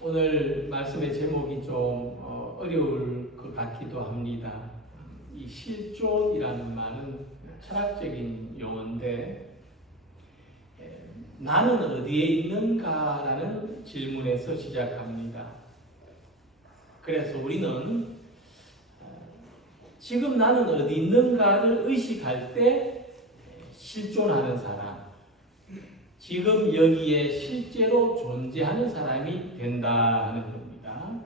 오늘 말씀의 제목이 좀 어려울 것 같기도 합니다. 이 실존이라는 말은 철학적인 용어인데 나는 어디에 있는가라는 질문에서 시작합니다. 그래서 우리는 지금 나는 어디 있는가를 의식할 때 실존하는 사람, 지금 여기에 실제로 존재하는 사람이 된다 하는 겁니다.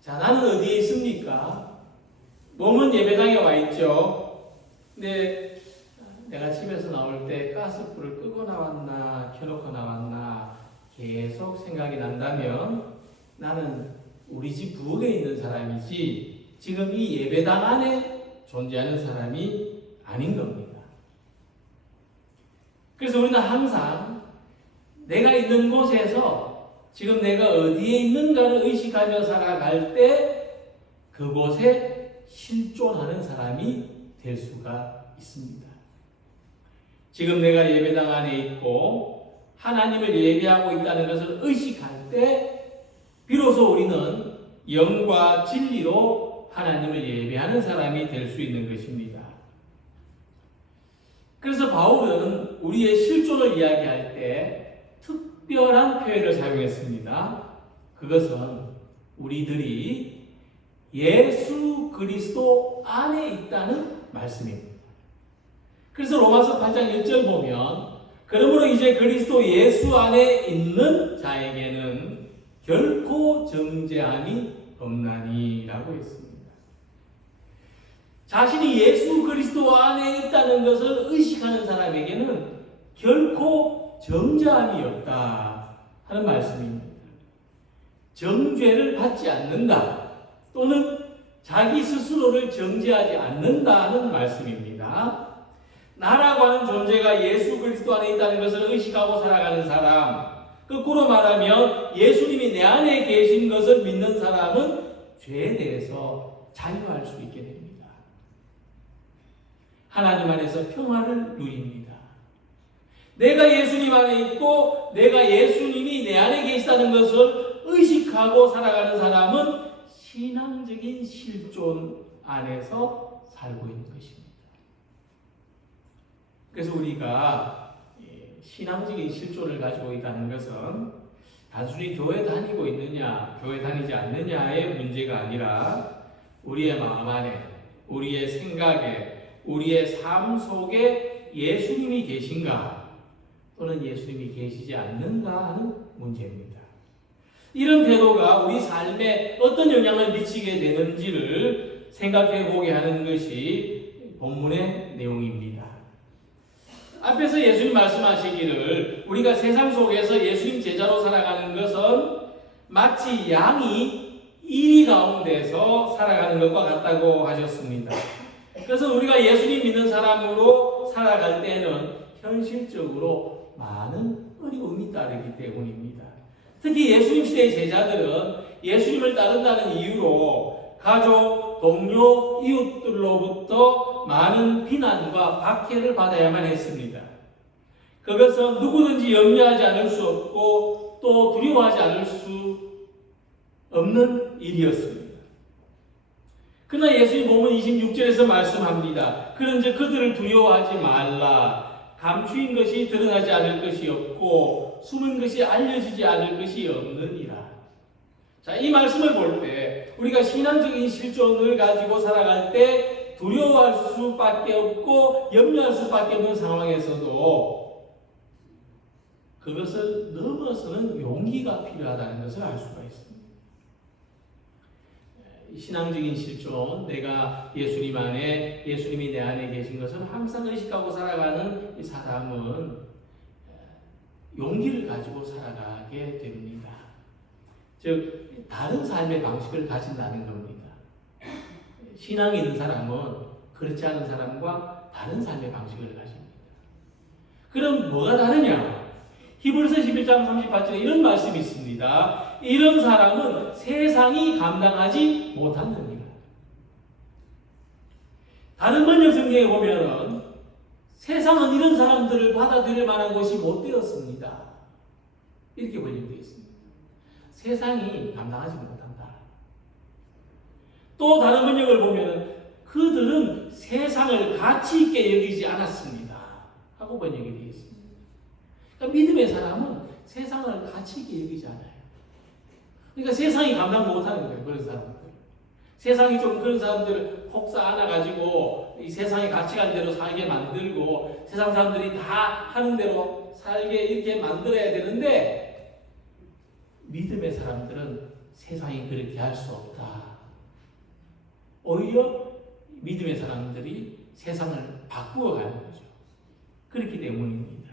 자, 나는 어디에 있습니까? 몸은 예배당에 와 있죠. 근데 내가 집에서 나올 때 가스불을 끄고 나왔나 켜놓고 나왔나 계속 생각이 난다면 나는 우리 집 부엌에 있는 사람이지 지금 이 예배당 안에 존재하는 사람이 아닌 겁니다. 그래서 우리는 항상 내가 있는 곳에서 지금 내가 어디에 있는가를 의식하며 살아갈 때 그곳에 실존하는 사람이 될 수가 있습니다. 지금 내가 예배당 안에 있고 하나님을 예배하고 있다는 것을 의식할 때 비로소 우리는 영과 진리로 하나님을 예배하는 사람이 될 수 있는 것입니다. 그래서 바울은 우리의 실존을 이야기할 때 특별한 표현을 사용했습니다. 그것은 우리들이 예수 그리스도 안에 있다는 말씀입니다. 그래서 로마서 8장 1절 보면 그러므로 이제 그리스도 예수 안에 있는 자에게는 결코 정죄함이 없나니 라고 했습니다. 자신이 예수 그리스도 안에 있다는 것을 의식하는 사람에게는 결코 정죄함이 없다 하는 말씀입니다. 정죄를 받지 않는다 또는 자기 스스로를 정죄하지 않는다 하는 말씀입니다. 나라고 하는 존재가 예수 그리스도 안에 있다는 것을 의식하고 살아가는 사람, 거꾸로 말하면 예수님이 내 안에 계신 것을 믿는 사람은 죄에 대해서 자유할 수 있게 됩니다. 하나님 안에서 평화를 누립니다. 내가 예수님 안에 있고 내가 예수님이 내 안에 계시다는 것을 의식하고 살아가는 사람은 신앙적인 실존 안에서 살고 있는 것입니다. 그래서 우리가 신앙적인 실존을 가지고 있다는 것은 단순히 교회 다니고 있느냐, 교회 다니지 않느냐의 문제가 아니라 우리의 마음 안에, 우리의 생각에, 우리의 삶 속에 예수님이 계신가 또는 예수님이 계시지 않는가 하는 문제입니다. 이런 태도가 우리 삶에 어떤 영향을 미치게 되는지를 생각해 보게 하는 것이 본문의 내용입니다. 앞에서 예수님 말씀하시기를 우리가 세상 속에서 예수님 제자로 살아가는 것은 마치 양이 이리 가운데서 살아가는 것과 같다고 하셨습니다. 그래서 우리가 예수님 믿는 사람으로 살아갈 때는 현실적으로 많은 어려움이 따르기 때문입니다. 특히 예수님 시대의 제자들은 예수님을 따른다는 이유로 가족, 동료, 이웃들로부터 많은 비난과 박해를 받아야만 했습니다. 그것은 누구든지 염려하지 않을 수 없고 또 두려워하지 않을 수 없는 일이었습니다. 그러나 예수님 본문 26절에서 말씀합니다. 그런즉 그들을 두려워하지 말라. 감추인 것이 드러나지 않을 것이 없고 숨은 것이 알려지지 않을 것이 없느니라. 자, 이 말씀을 볼 때 우리가 신앙적인 실존을 가지고 살아갈 때 두려워할 수밖에 없고 염려할 수밖에 없는 상황에서도 그것을 넘어서는 용기가 필요하다는 것을 알 수가 있습니다. 신앙적인 실존, 내가 예수님 안에, 예수님이 내 안에 계신 것을 항상 의식하고 살아가는 이 사람은 용기를 가지고 살아가게 됩니다. 즉, 다른 삶의 방식을 가진다는 겁니다. 신앙이 있는 사람은 그렇지 않은 사람과 다른 삶의 방식을 가집니다. 그럼 뭐가 다르냐? 히브리서 11장 38절에 이런 말씀이 있습니다. 이런 사람은 세상이 감당하지 못한답니다. 다른 번역 성경에 보면은 세상은 이런 사람들을 받아들일 만한 것이 못 되었습니다. 이렇게 번역되어 있습니다. 세상이 감당하지 못한다. 또 다른 번역을 보면 그들은 세상을 가치 있게 여기지 않았습니다 하고 번역이 되어 있습니다. 그러니까 믿음의 사람은 세상을 가치 있게 여기지 않아요. 그러니까 세상이 감당 못하는 거예요. 그런 사람들. 세상이 좀 그런 사람들을 혹사 안아가지고 이 세상의 가치관대로 살게 만들고 세상 사람들이 다 하는 대로 살게 이렇게 만들어야 되는데 믿음의 사람들은 세상이 그렇게 할 수 없다. 오히려 믿음의 사람들이 세상을 바꾸어가는 거죠. 그렇기 때문입니다.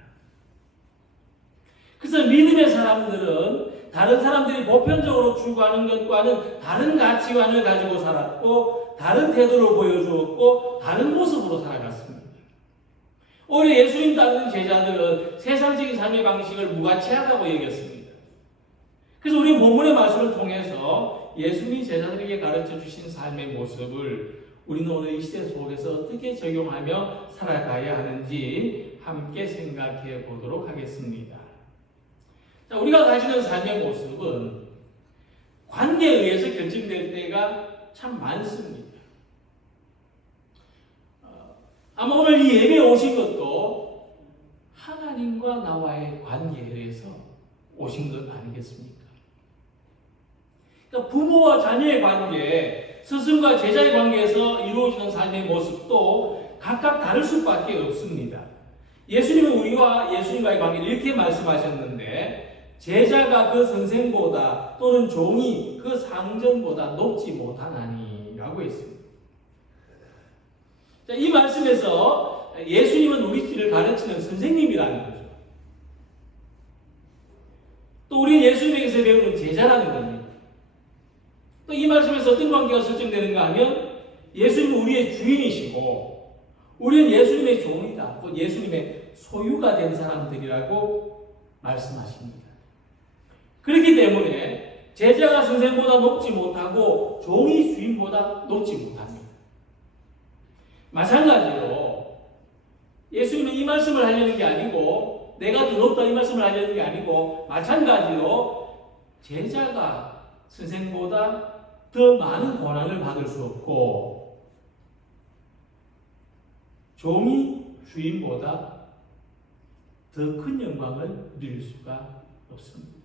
그래서 믿음의 사람들은 다른 사람들이 보편적으로 추구하는 것과는 다른 가치관을 가지고 살았고 다른 태도를 보여주었고 다른 모습으로 살아갔습니다. 오히려 예수님 따르는 제자들은 세상적인 삶의 방식을 무가치하다고 여겼습니다. 그래서 우리 본문의 말씀을 통해서 예수님이 제자들에게 가르쳐 주신 삶의 모습을 우리는 오늘 이 시대 속에서 어떻게 적용하며 살아가야 하는지 함께 생각해 보도록 하겠습니다. 자, 우리가 가지는 삶의 모습은 관계에 의해서 결정될 때가 참 많습니다. 아마 오늘 이 예배에 오신 것도 하나님과 나와의 관계에 의해서 오신 것 아니겠습니까? 그러니까 부모와 자녀의 관계, 스승과 제자의 관계에서 이루어지는 삶의 모습도 각각 다를 수밖에 없습니다. 예수님은 우리와 예수님과의 관계를 이렇게 말씀하셨는데 제자가 그 선생보다 또는 종이 그 상전보다 높지 못하나니 라고 했습니다. 자, 이 말씀에서 예수님은 우리를 가르치는 선생님이라는 거죠. 또 우리는 예수님에게서 배우는 제자라는 겁니다. 또 이 말씀에서 어떤 관계가 설정되는가 하면 예수님은 우리의 주인이시고 우리는 예수님의 종이다. 또 예수님의 소유가 된 사람들이라고 말씀하십니다. 그렇기 때문에 제자가 선생보다 높지 못하고 종이 주인보다 높지 못합니다. 마찬가지로 예수님은 이 말씀을 하려는 게 아니고 내가 더 높다 이 말씀을 하려는 게 아니고 마찬가지로 제자가 선생보다 더 많은 권한을 받을 수 없고 종이 주인보다 더 큰 영광을 누릴 수가 없습니다.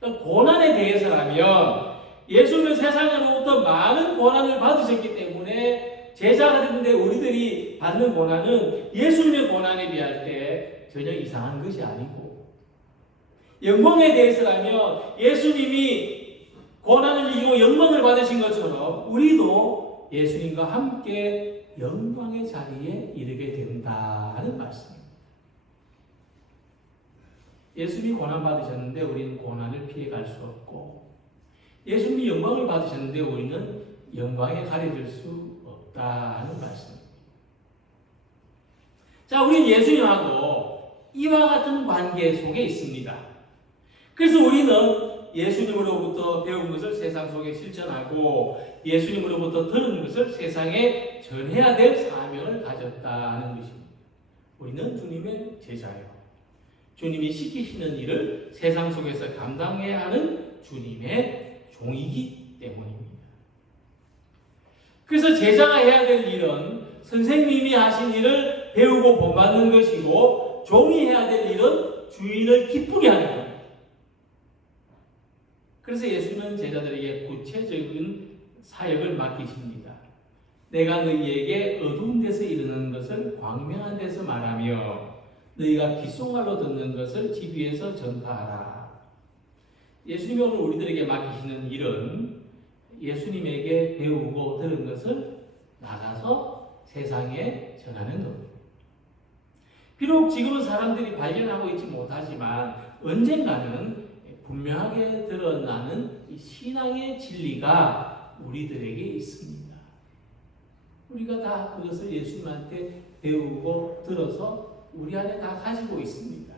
그러니까 고난에 대해서라면 예수님은 세상에로부터 많은 고난을 받으셨기 때문에 제자가 됐는데 우리들이 받는 고난은 예수님의 고난에 비할 때 전혀 이상한 것이 아니고 영광에 대해서라면 예수님이 고난을 이기고 영광을 받으신 것처럼 우리도 예수님과 함께 영광의 자리에 이르게 된다는 말씀입니다. 예수님이 고난 받으셨는데 우리는 고난을 피해갈 수 없고 예수님이 영광을 받으셨는데 우리는 영광에 가려질 수 없다는 말씀입니다. 자, 우리는 예수님하고 이와 같은 관계 속에 있습니다. 그래서 우리는 예수님으로부터 배운 것을 세상 속에 실천하고 예수님으로부터 들은 것을 세상에 전해야 될 사명을 가졌다는 것입니다. 우리는 주님의 제자요. 주님이 시키시는 일을 세상 속에서 감당해야 하는 주님의 종이기 때문입니다. 그래서 제자가 해야 될 일은 선생님이 하신 일을 배우고 본받는 것이고 종이 해야 될 일은 주인을 기쁘게 하는 겁니다. 그래서 예수는 제자들에게 구체적인 사역을 맡기십니다. 내가 너희에게 어두운 데서 이르는 것을 광명한 데서 말하며 너희가 귓속말로 듣는 것을 집 위에서 전파하라. 예수님이 오늘 우리들에게 맡기시는 일은 예수님에게 배우고 들은 것을 나가서 세상에 전하는 겁니다. 비록 지금은 사람들이 발견하고 있지 못하지만 언젠가는 분명하게 드러나는 이 신앙의 진리가 우리들에게 있습니다. 우리가 다 그것을 예수님한테 배우고 들어서 우리 안에 다 가지고 있습니다.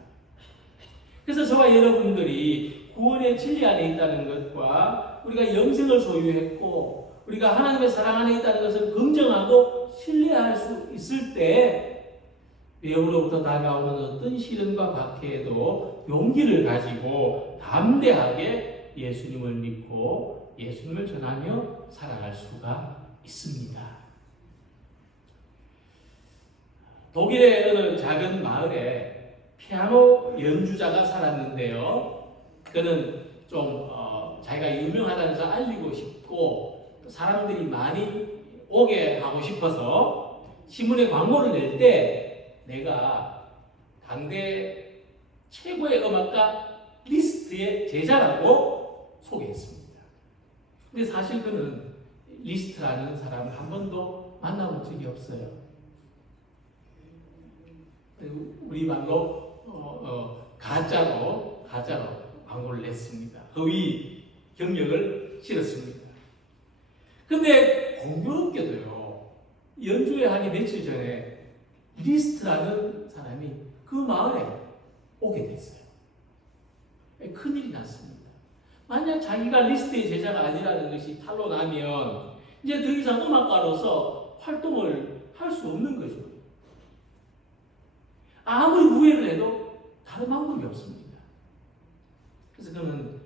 그래서 저와 여러분들이 구원의 진리 안에 있다는 것과 우리가 영생을 소유했고 우리가 하나님의 사랑 안에 있다는 것을 긍정하고 신뢰할 수 있을 때 외부로부터 다가오는 어떤 시련과 박해에도 용기를 가지고 담대하게 예수님을 믿고 예수님을 전하며 살아갈 수가 있습니다. 독일의 어느 작은 마을에 피아노 연주자가 살았는데요. 그는 좀 자기가 유명하다면서 알리고 싶고 사람들이 많이 오게 하고 싶어서 신문에 광고를 낼 때 내가 당대 최고의 음악가 리스트의 제자라고 소개했습니다. 근데 사실 그는 리스트라는 사람을 한 번도 만나본 적이 없어요. 우리 말로 가짜로 광고를 냈습니다. 허위 경력을 실었습니다. 근데 공교롭게도요, 연주회 하기 며칠 전에 리스트라는 사람이 그 마을에 오게 됐어요. 큰일이 났습니다. 만약 자기가 리스트의 제자가 아니라는 것이 탄로나면 이제 더 이상 음악가로서 활동을 할 수 없는 거죠. 아무리 후회를 해도 다른 방법이 없습니다. 그래서 그는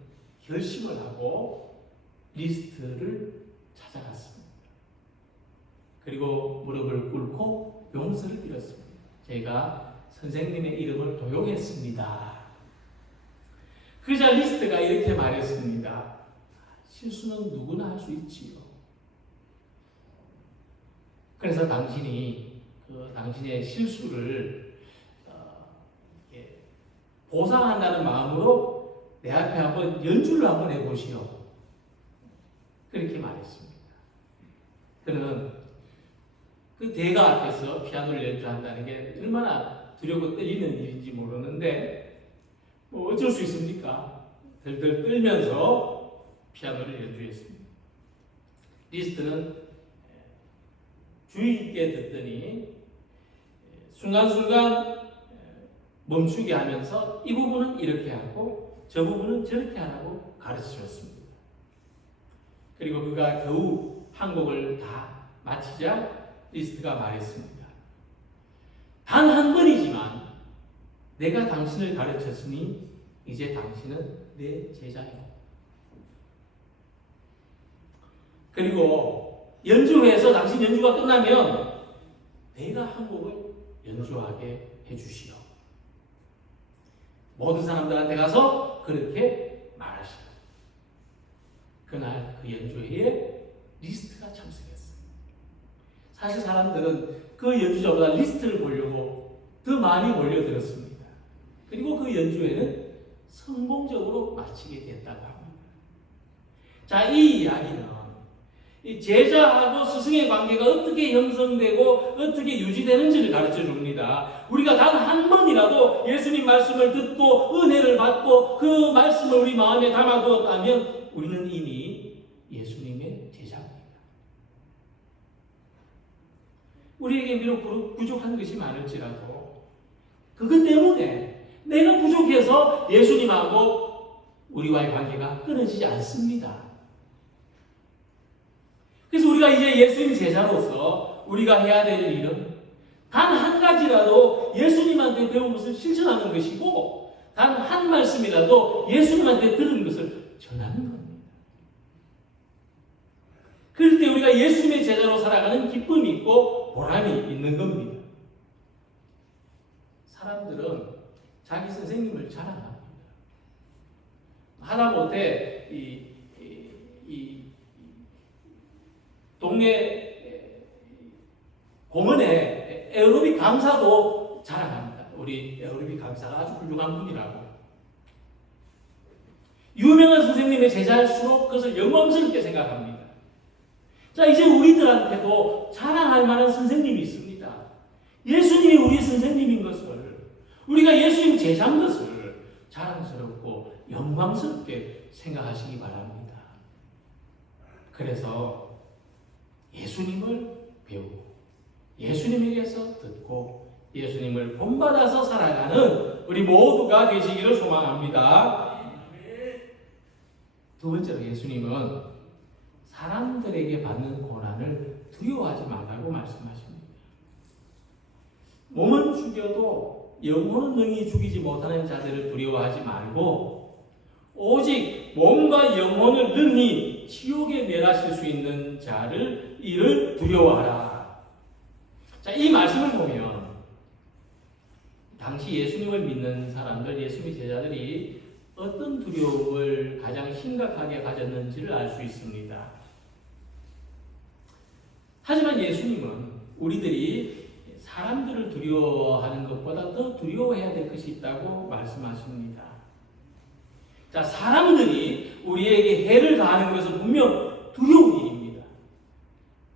결심을 하고 리스트를 찾아갔습니다. 그리고 무릎을 꿇고 용서를 빌었습니다. 제가 선생님의 이름을 도용했습니다. 그러자 리스트가 이렇게 말했습니다. 실수는 누구나 할 수 있지요. 그래서 당신이 당신의 실수를 보상한다는 마음으로 내 앞에 한번 연주를 한번 해보시오. 그렇게 말했습니다. 그는 그 대가 앞에서 피아노를 연주한다는 게 얼마나 두렵고 떨리는 일인지 모르는데 뭐 어쩔 수 있습니까? 덜덜 떨면서 피아노를 연주했습니다. 리스트는 주의 깊게 듣더니 순간순간 멈추게 하면서 이 부분은 이렇게 하고 저 부분은 저렇게 하라고 가르치셨습니다. 그리고 그가 겨우 한 곡을 다 마치자 리스트가 말했습니다. 단 한 번이지만 내가 당신을 가르쳤으니 이제 당신은 내 제자요. 그리고 연주회에서 당신 연주가 끝나면 내가 한 곡을 연주하게 해주시오. 모든 사람들한테 가서 그렇게 말하시오. 그날 그 연주회에 리스트가 참석했어요. 사실 사람들은 그 연주자보다 리스트를 보려고 더 많이 몰려들었습니다. 그리고 그 연주회는 성공적으로 마치게 됐다고 합니다. 자, 이 이야기는 이 제자하고 스승의 관계가 어떻게 형성되고 어떻게 유지되는지를 가르쳐 줍니다. 우리가 단 한 번이라도 예수님 말씀을 듣고 은혜를 받고 그 말씀을 우리 마음에 담아두었다면 우리는 이미 예수님의 제자입니다. 우리에게 비록 부족한 것이 많을지라도 그것 때문에 내가 부족해서 예수님하고 우리와의 관계가 끊어지지 않습니다. 그래서 우리가 이제 예수님 제자로서 우리가 해야 될 일은 단 한 가지라도 예수님한테 배운 것을 실천하는 것이고 단 한 말씀이라도 예수님한테 들은 것을 전하는 겁니다. 그럴 때 우리가 예수님의 제자로 살아가는 기쁨이 있고 보람이 있는 겁니다. 사람들은 자기 선생님을 자랑합니다. 하다못해 이 동네 공원에 에어로빅 강사도 자랑합니다. 우리 에어로빅 강사가 아주 훌륭한 분이라고. 유명한 선생님의 제자일수록 그것을 영광스럽게 생각합니다. 자, 이제 우리들한테도 자랑할 만한 선생님이 있습니다. 예수님이 우리 선생님인 것을, 우리가 예수님 제자인 것을 자랑스럽고 영광스럽게 생각하시기 바랍니다. 그래서 예수님을 배우고 예수님에게서 듣고 예수님을 본받아서 살아가는 우리 모두가 되시기를 소망합니다. 두 번째로 예수님은 사람들에게 받는 고난을 두려워하지 말라고 말씀하십니다. 몸은 죽여도 영혼은 능히 죽이지 못하는 자들을 두려워하지 말고 오직 몸과 영혼을 능히 지옥에 멸하실 수 있는 자를 이를 두려워하라. 자, 이 말씀을 보면 당시 예수님을 믿는 사람들, 예수님의 제자들이 어떤 두려움을 가장 심각하게 가졌는지를 알 수 있습니다. 하지만 예수님은 우리들이 사람들을 두려워하는 것보다 더 두려워해야 될 것이 있다고 말씀하십니다. 자, 사람들이 우리에게 해를 가하는 것은 분명 두려운 일입니다.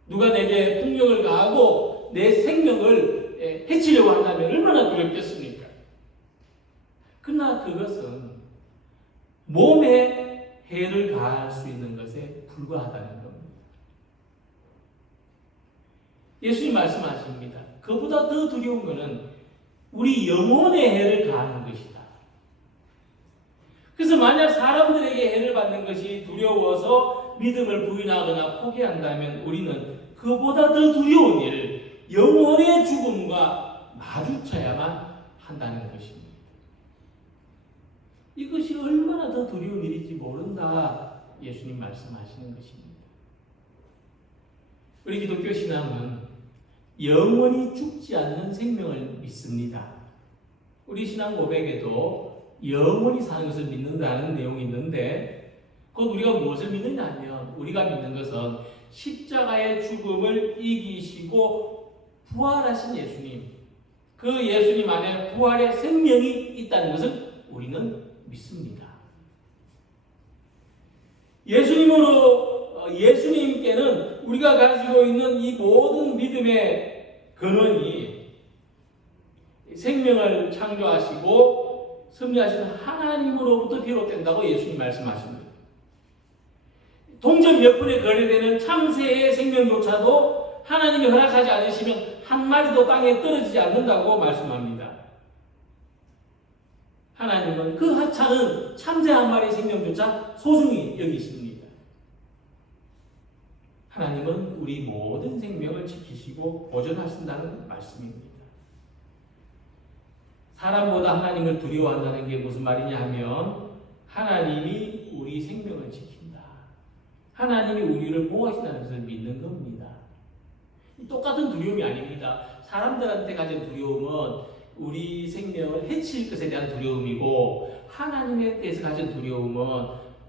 누가 내게 폭력을 가하고 내 생명을 해치려고 한다면 얼마나 두렵겠습니까? 그러나 그것은 몸에 해를 가할 수 있는 것에 불과하다는 겁니다. 예수님 말씀하십니다. 그보다 더 두려운 것은 우리 영혼에 해를 가하는 것이다. 그래서 만약 사람들에게 해를 받는 것이 두려워서 믿음을 부인하거나 포기한다면 우리는 그보다 더 두려운 일을 영혼의 죽음과 마주쳐야만 한다는 것입니다. 이것이 얼마나 더 두려운 일인지 모른다. 예수님 말씀하시는 것입니다. 우리 기독교 신앙은 영원히 죽지 않는 생명을 믿습니다. 우리 신앙 고백에도 영원히 사는 것을 믿는다는 내용이 있는데 그건 우리가 무엇을 믿느냐 하면 우리가 믿는 것은 십자가의 죽음을 이기시고 부활하신 예수님, 그 예수님 안에 부활의 생명이 있다는 것을 우리는 믿습니다. 예수님께는 우리가 가지고 있는 이 모든 믿음의 근원이 생명을 창조하시고 섭리하시는 하나님으로부터 비롯된다고 예수님 말씀하십니다. 동전 몇 푼에 거래되는 참새의 생명조차도 하나님이 허락하지 않으시면 한 마리도 땅에 떨어지지 않는다고 말씀합니다. 하나님은 그 하찮은 참새 한 마리의 생명조차 소중히 여기십니다. 하나님은 우리 모든 생명을 지키시고 보존하신다는 말씀입니다. 사람보다 하나님을 두려워한다는 게 무슨 말이냐 하면 하나님이 우리 생명을 지킨다. 하나님이 우리를 보호하신다는 것을 믿는 겁니다. 똑같은 두려움이 아닙니다. 사람들한테 가진 두려움은 우리 생명을 해칠 것에 대한 두려움이고 하나님에 대해서 가진 두려움은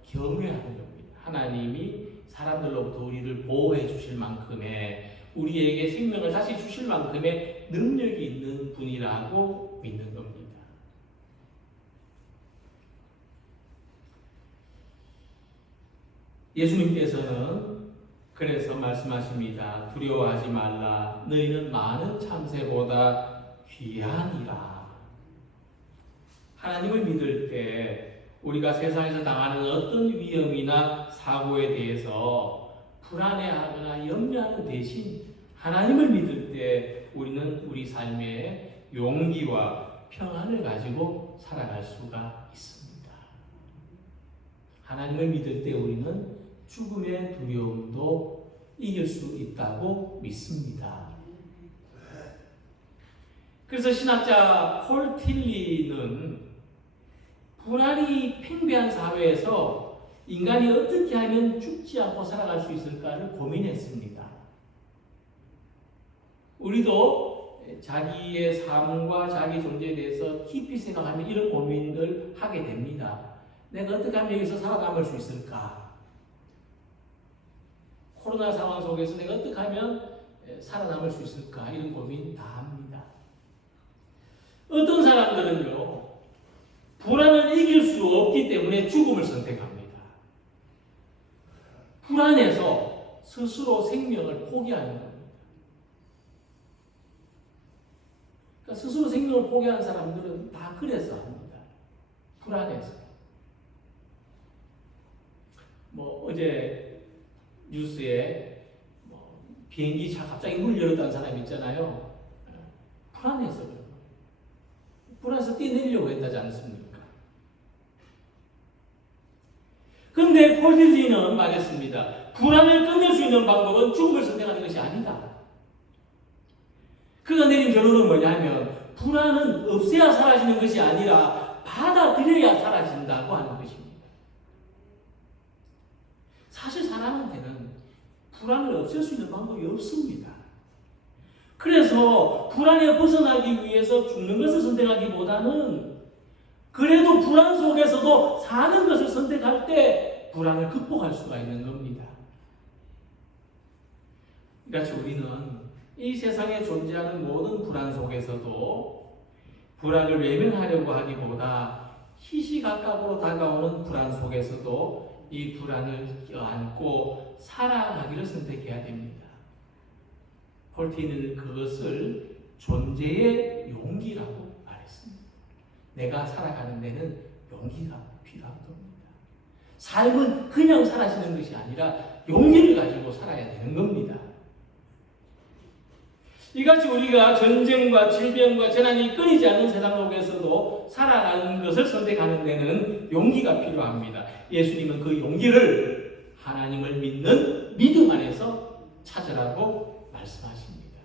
경외하는 겁니다. 하나님이 사람들로부터 우리를 보호해 주실 만큼의 우리에게 생명을 다시 주실 만큼의 능력이 있는 분이라고 믿는 겁니다. 예수님께서는 그래서 말씀하십니다. 두려워하지 말라. 너희는 많은 참새보다 귀하니라. 하나님을 믿을 때 우리가 세상에서 당하는 어떤 위험이나 사고에 대해서 불안해하거나 염려하는 대신 하나님을 믿을 때 우리는 우리 삶에 용기와 평안을 가지고 살아갈 수가 있습니다. 하나님을 믿을 때 우리는 죽음의 두려움도 이길 수 있다고 믿습니다. 그래서 신학자 폴 틸리는 불안이 팽배한 사회에서 인간이 어떻게 하면 죽지 않고 살아갈 수 있을까를 고민했습니다. 우리도 자기의 삶과 자기 존재에 대해서 깊이 생각하면 이런 고민을 하게 됩니다. 내가 어떻게 하면 여기서 살아남을 수 있을까? 코로나 상황 속에서 내가 어떻게 하면 살아남을 수 있을까? 이런 고민 다 합니다. 어떤 사람들은요, 불안을 이길 수 없기 때문에 죽음을 선택합니다. 불안해서 스스로 생명을 포기하는 겁니다. 그러니까 스스로 생명을 포기하는 사람들은 다 그래서 합니다. 불안해서. 어제 뉴스에 비행기차 갑자기 문을 열었다는 사람이 있잖아요. 불안해서 그래요. 불안해서 뛰내리려고 했다지 않습니까? 그런데 폴 틸리는 말했습니다. 불안을 끊을 수 있는 방법은 죽음을 선택하는 것이 아니다. 그가 내린 결론은 뭐냐면 불안은 없애야 사라지는 것이 아니라 받아들여야 사라진다고 하는 것입니다. 사실 사람한테는 불안을 없앨 수 있는 방법이 없습니다. 그래서 불안에 벗어나기 위해서 죽는 것을 선택하기보다는 그래도 불안 속에서도 사는 것을 선택할 때 불안을 극복할 수가 있는 겁니다. 그러니까 우리는 이 세상에 존재하는 모든 불안 속에서도 불안을 외면하려고 하기보다 시시각각으로 다가오는 불안 속에서도 이 불안을 껴안고 살아가기를 선택해야 됩니다. 폴티는 그것을 존재의 용기라고 말했습니다. 내가 살아가는 데는 용기가 필요한 겁니다. 삶은 그냥 사라지는 것이 아니라 용기를 가지고 살아야 되는 겁니다. 이같이 우리가 전쟁과 질병과 재난이 끊이지 않는 세상 속에서도 살아가는 것을 선택하는 데는 용기가 필요합니다. 예수님은 그 용기를 하나님을 믿는 믿음 안에서 찾으라고 말씀하십니다.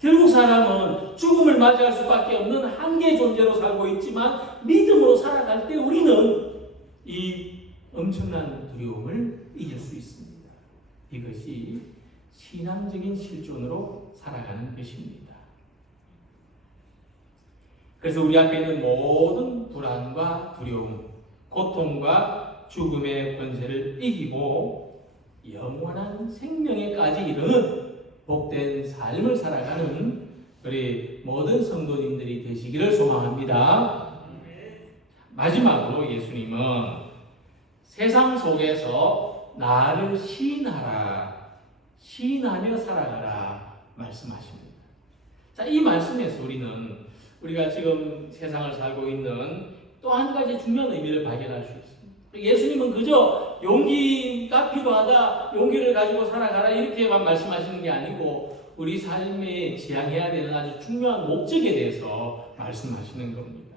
결국 사람은 죽음을 맞이할 수밖에 없는 한계의 존재로 살고 있지만 믿음으로 살아갈 때 우리는 이 엄청난 두려움을 이길 수 있습니다. 이것이 신앙적인 실존으로 살아가는 것입니다. 그래서 우리 앞에 있는 모든 불안과 두려움, 고통과 죽음의 권세를 이기고 영원한 생명에까지 이르는 복된 삶을 살아가는 우리 모든 성도님들이 되시기를 소망합니다. 마지막으로 예수님은 세상 속에서 나를 시인하라, 시인하며 살아가라 말씀하십니다. 자, 이 말씀에서 우리가 지금 세상을 살고 있는 또 한 가지 중요한 의미를 발견할 수 있습니다. 예수님은 그저 용기가 필요하다, 용기를 가지고 살아가라 이렇게만 말씀하시는 게 아니고 우리 삶에 지향해야 되는 아주 중요한 목적에 대해서 말씀하시는 겁니다.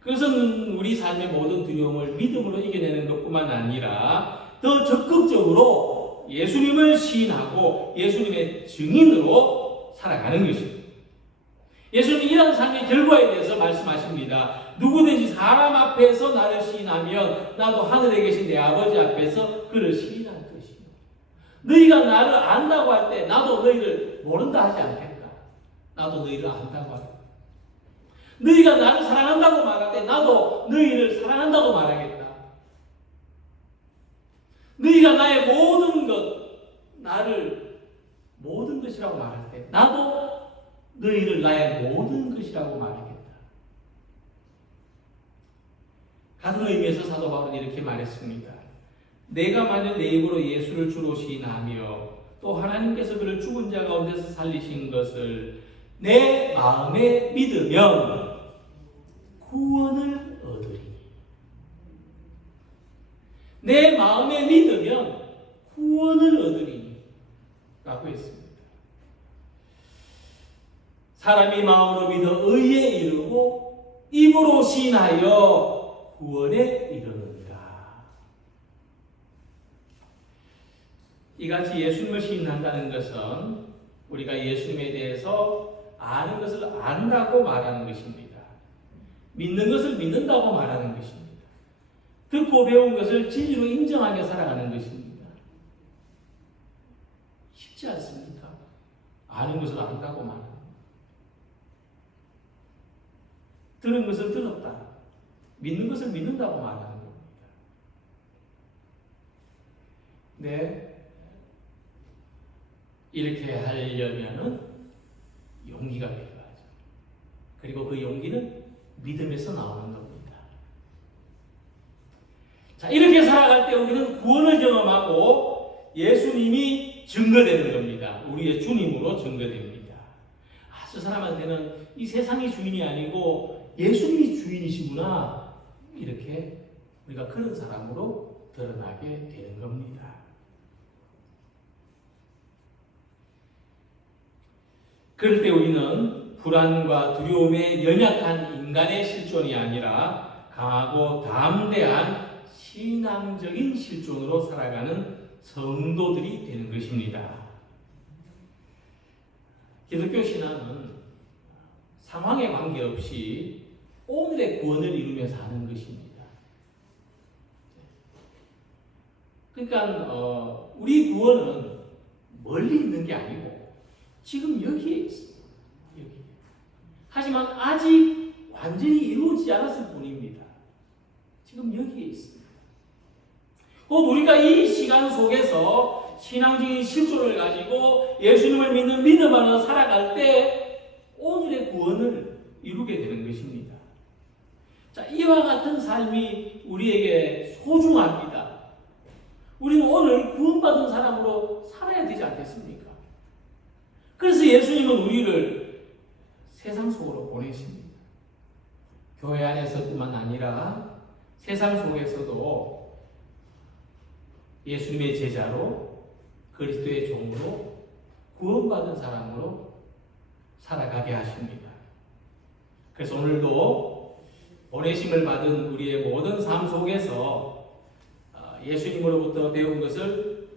그것은 우리 삶의 모든 두려움을 믿음으로 이겨내는 것뿐만 아니라 더 적극적으로 예수님을 시인하고 예수님의 증인으로 살아가는 것입니다. 예수님이 이런 삶의 결과에 대해서 말씀하십니다. 누구든지 사람 앞에서 나를 시인하면 나도 하늘에 계신 내 아버지 앞에서 그를 시인할 것이요. 너희가 나를 안다고 할 때 나도 너희를 모른다 하지 않겠다. 나도 너희를 안다고 하겠다. 너희가 나를 사랑한다고 말할 때 나도 너희를 사랑한다고 말하겠다. 너희가 나의 모든 것, 나를 모든 것이라고 말할 때 나도 너희를 나의 모든 것이라고 말하겠다. 같은 의미에서 사도 바울은 이렇게 말했습니다. 내가 만일 내 입으로 예수를 주로 시인하며 또 하나님께서 그를 죽은 자 가운데서 살리신 것을 내 마음에 믿으면 구원을 얻으리니. 내 마음에 믿으면 구원을 얻으리니 라고 했습니다. 사람이 마음으로 믿어 의에 이르고 입으로 시인하여 구원에 이르느니라. 이같이 예수님을 시인한다는 것은 우리가 예수님에 대해서 아는 것을 안다고 말하는 것입니다. 믿는 것을 믿는다고 말하는 것입니다. 듣고 배운 것을 진리로 인정하며 살아가는 것입니다. 쉽지 않습니까? 아는 것을 안다고 말하는 들은 것을 들었다. 믿는 것을 믿는다고 말하는 겁니다. 네. 이렇게 하려면은 용기가 필요하죠. 그리고 그 용기는 믿음에서 나오는 겁니다. 자, 이렇게 살아갈 때 우리는 구원을 경험하고 예수님이 증거되는 겁니다. 우리의 주님으로 증거됩니다. 아, 저 사람한테는 이 세상이 주인이 아니고 예수님이 주인이시구나. 이렇게 우리가 그런 사람으로 드러나게 되는 겁니다. 그럴 때 우리는 불안과 두려움에 연약한 인간의 실존이 아니라 강하고 담대한 신앙적인 실존으로 살아가는 성도들이 되는 것입니다. 기독교 신앙은 상황에 관계없이 오늘의 구원을 이루며 사는 것입니다. 그러니까 우리 구원은 멀리 있는 게 아니고 지금 여기에 있습니다. 여기. 하지만 아직 완전히 이루어지지 않았을 뿐입니다. 지금 여기에 있습니다. 곧 우리가 이 시간 속에서 신앙적인 실존을 가지고 예수님을 믿는 믿음 안에서 살아갈 때 오늘의 구원을 이루게 되는 것입니다. 자, 이와 같은 삶이 우리에게 소중합니다. 우리는 오늘 구원받은 사람으로 살아야 되지 않겠습니까? 그래서 예수님은 우리를 세상 속으로 보내십니다. 교회 안에서뿐만 아니라 세상 속에서도 예수님의 제자로 그리스도의 종으로 구원받은 사람으로 살아가게 하십니다. 그래서 오늘도 보내심을 받은 우리의 모든 삶 속에서 예수님으로부터 배운 것을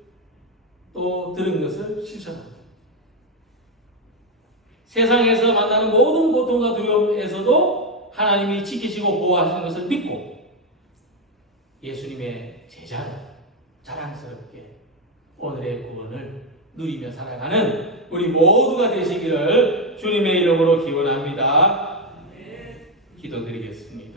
또 들은 것을 실천합니다. 세상에서 만나는 모든 고통과 두려움에서도 하나님이 지키시고 보호하시는 것을 믿고 예수님의 제자로 자랑스럽게 오늘의 구원을 누리며 살아가는 우리 모두가 되시기를 주님의 이름으로 기원합니다. 기도드리겠습니다.